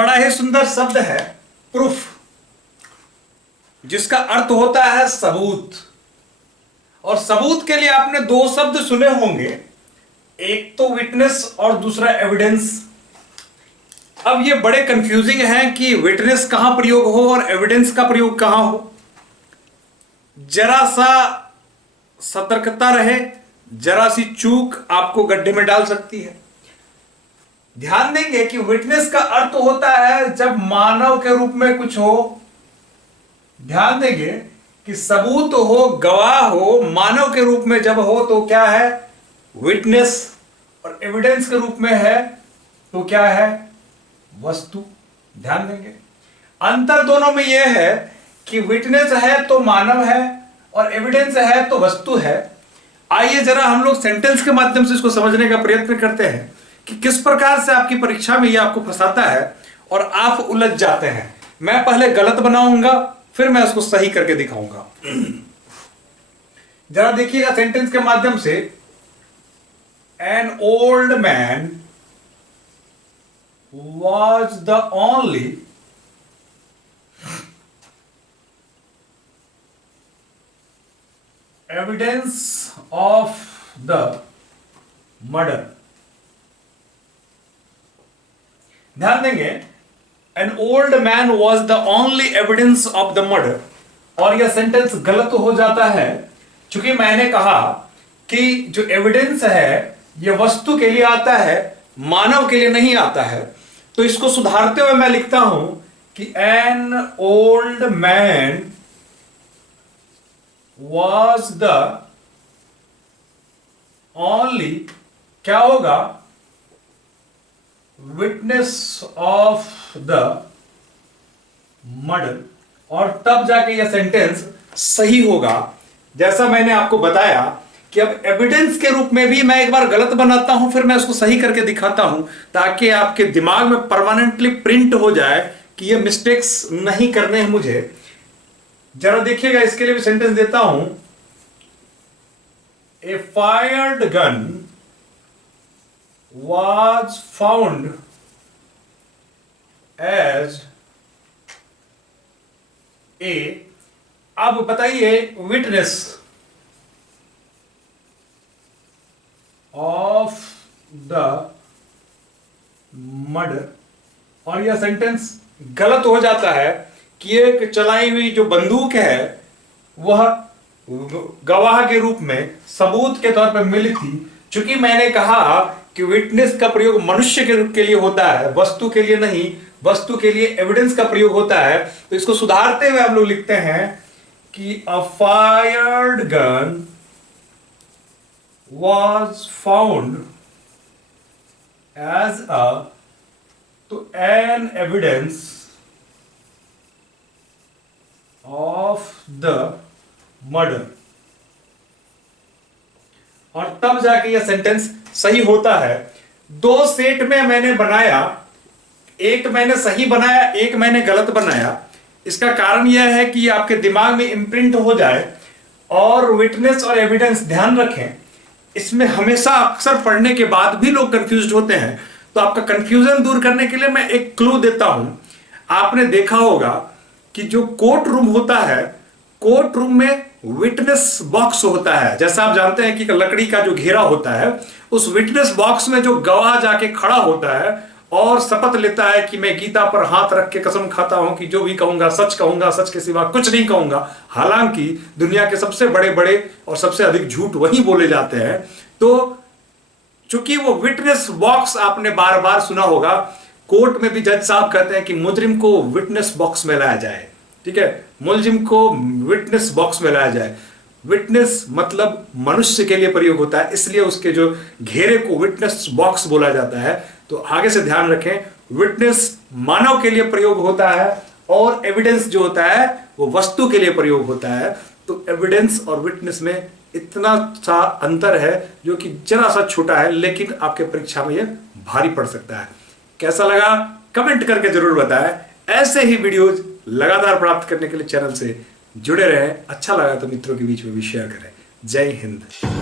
बड़ा ही सुंदर शब्द है प्रूफ, जिसका अर्थ होता है सबूत। और सबूत के लिए आपने दो शब्द सुने होंगे, एक तो विटनेस और दूसरा एविडेंस। अब ये बड़े कंफ्यूजिंग है कि विटनेस कहां प्रयोग हो और एविडेंस का प्रयोग कहां हो। जरा सा सतर्कता रहे, जरा सी चूक आपको गड्ढे में डाल सकती है। ध्यान देंगे कि विटनेस का अर्थ होता है जब मानव के रूप में कुछ हो। ध्यान देंगे कि सबूत हो, गवाह हो, मानव के रूप में जब हो तो क्या है विटनेस, और एविडेंस के रूप में है तो क्या है वस्तु। ध्यान देंगे अंतर दोनों में यह है कि विटनेस है तो मानव है और एविडेंस है तो वस्तु है। आइए जरा हम लोग सेंटेंस के माध्यम से इसको समझने का प्रयत्न करते हैं कि किस प्रकार से आपकी परीक्षा में यह आपको फंसाता है और आप उलझ जाते हैं। मैं पहले गलत बनाऊंगा, फिर मैं उसको सही करके दिखाऊंगा। जरा देखिएगा सेंटेंस के माध्यम से। An old man was the only evidence of the murder। ध्यान देंगे an old man was the only evidence of the murder, और यह सेंटेंस गलत हो जाता है क्योंकि मैंने कहा कि जो एविडेंस है यह वस्तु के लिए आता है, मानव के लिए नहीं आता है। तो इसको सुधारते हुए मैं लिखता हूं कि an old man was the only, क्या होगा, विटनेस ऑफ द मर्डर, और तब जाके यह सेंटेंस सही होगा। जैसा मैंने आपको बताया कि अब एविडेंस के रूप में भी मैं एक बार गलत बनाता हूं, फिर मैं उसको सही करके दिखाता हूं ताकि आपके दिमाग में परमानेंटली प्रिंट हो जाए कि ये मिस्टेक्स नहीं करने हैं मुझे। जरा देखिएगा, इसके लिए भी सेंटेंस देता हूं। A fired gun was found as a, अब बताइए, विटनेस ऑफ द मर्डर, और यह सेंटेंस गलत हो जाता है कि एक चलाई हुई जो बंदूक है वह गवाह के रूप में सबूत के तौर पर मिली थी। चूंकि मैंने कहा कि विटनेस का प्रयोग मनुष्य के लिए होता है, वस्तु के लिए नहीं, वस्तु के लिए एविडेंस का प्रयोग होता है। तो इसको सुधारते हुए हम लोग लिखते हैं कि a fired gun was found as a, to an evidence of the murder, और तब जाके यह सेंटेंस सही होता है। दो सेट में मैंने बनाया, एक मैंने सही बनाया, एक मैंने गलत बनाया। इसका कारण यह है कि आपके दिमाग में इम्प्रिंट हो जाए। और विटनेस और एविडेंस, ध्यान रखें, इसमें हमेशा अक्सर पढ़ने के बाद भी लोग कंफ्यूज होते हैं। तो आपका कंफ्यूजन दूर करने के लिए मैं एक क्लू देता हूं। आपने देखा होगा कि जो कोर्ट रूम होता है, कोर्ट रूम में विटनेस बॉक्स होता है। जैसा आप जानते हैं कि लकड़ी का जो घेरा होता है, उस विटनेस बॉक्स में जो गवाह जाके खड़ा होता है और शपथ लेता है कि मैं गीता पर हाथ रख के कसम खाता हूं कि जो भी कहूंगा, सच के सिवा कुछ नहीं कहूंगा। हालांकि दुनिया के सबसे बड़े बड़े और सबसे अधिक झूठ वही बोले जाते हैं। तो चूंकि वो विटनेस बॉक्स आपने बार बार सुना होगा, कोर्ट में भी जज साहब कहते हैं कि मुजरिम को विटनेस बॉक्स में लाया जाए। ठीक है, मुलजिम को विटनेस बॉक्स में लाया जाए। विटनेस मतलब मनुष्य के लिए प्रयोग होता है, इसलिए उसके जो घेरे को विटनेस बॉक्स बोला जाता है। तो आगे से ध्यान रखें, विटनेस मानव के लिए प्रयोग होता है और एविडेंस जो होता है वो वस्तु के लिए प्रयोग होता है। तो एविडेंस और विटनेस में इतना सा अंतर है जो कि जरा सा छोटा है, लेकिन आपके परीक्षा में यह भारी पड़ सकता है। कैसा लगा कमेंट करके जरूर बताएं। ऐसे ही वीडियोज लगातार प्राप्त करने के लिए चैनल से जुड़े रहें। अच्छा लगा तो मित्रों के बीच में भी शेयर करें। जय हिंद।